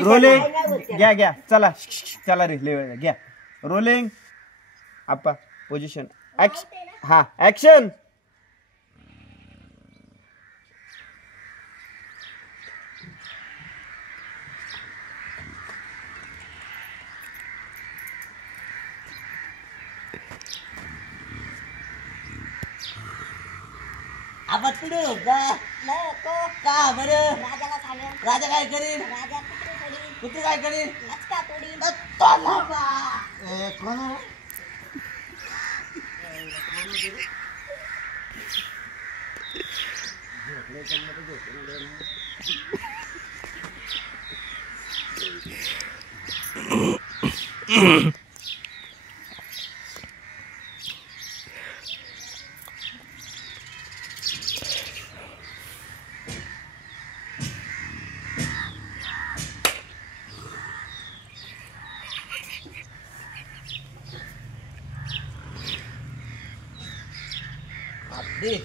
rolling घ्या चला चला रे घ्या रोलिंग आप्पा पोझिशन हा ऍक्शन आपण पुढे का बरं राजा काय करील कुठे काय करील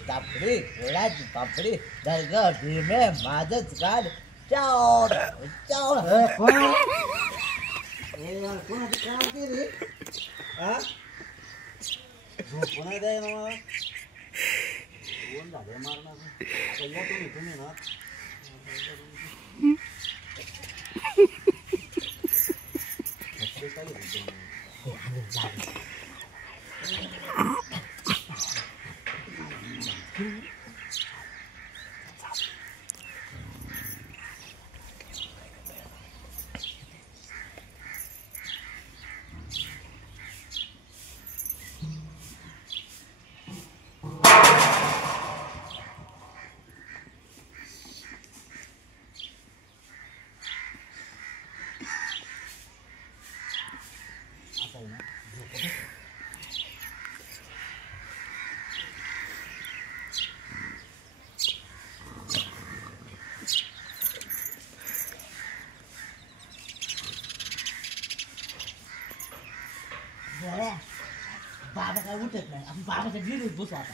पापडी पोळ्याची पापडी दर्गा भीमे माझच काढ चाव चाव कोणाची काम केली कोणा द्याय ना मला कोण झाले मारणार आता या तुम्ही ना बाबा काय उठत नाही आपण बाबाच्या गिरीत बसू आता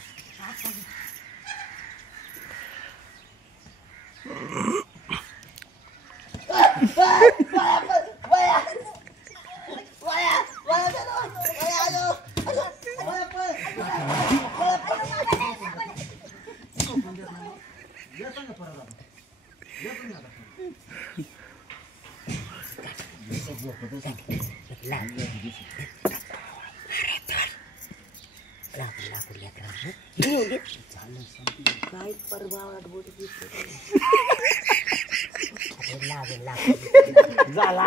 काय परवाट बोलते झाला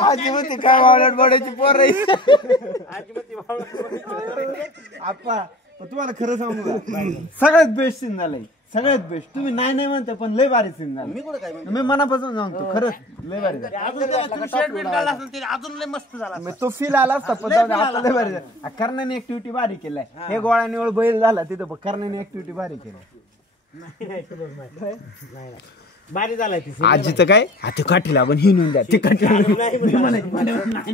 आजीवती काय वावळट बोडायची पोर आप्पा तुम्हाला खरं सांगू का सगळ्यात बेस्ट सीन झालाय सगळ्यात बेस्ट तुम्ही नाही म्हणता पण लय भारी सीन झाला मी कुठे काय मी मनापासून सांगतो खरंच लय भारी अजून लय मस्त झाला तो फील आला असता पण आता लय भारी झाला कर्णाने ऍक्टिव्हिटी भारी केलाय हे गोळा निवळ बैल झाला तिथं कर्णाने ऍक्टिव्हिटी भारी केली भारी झालाय आजी तर काय ते काठीला पण हिनून द्या ते काठीला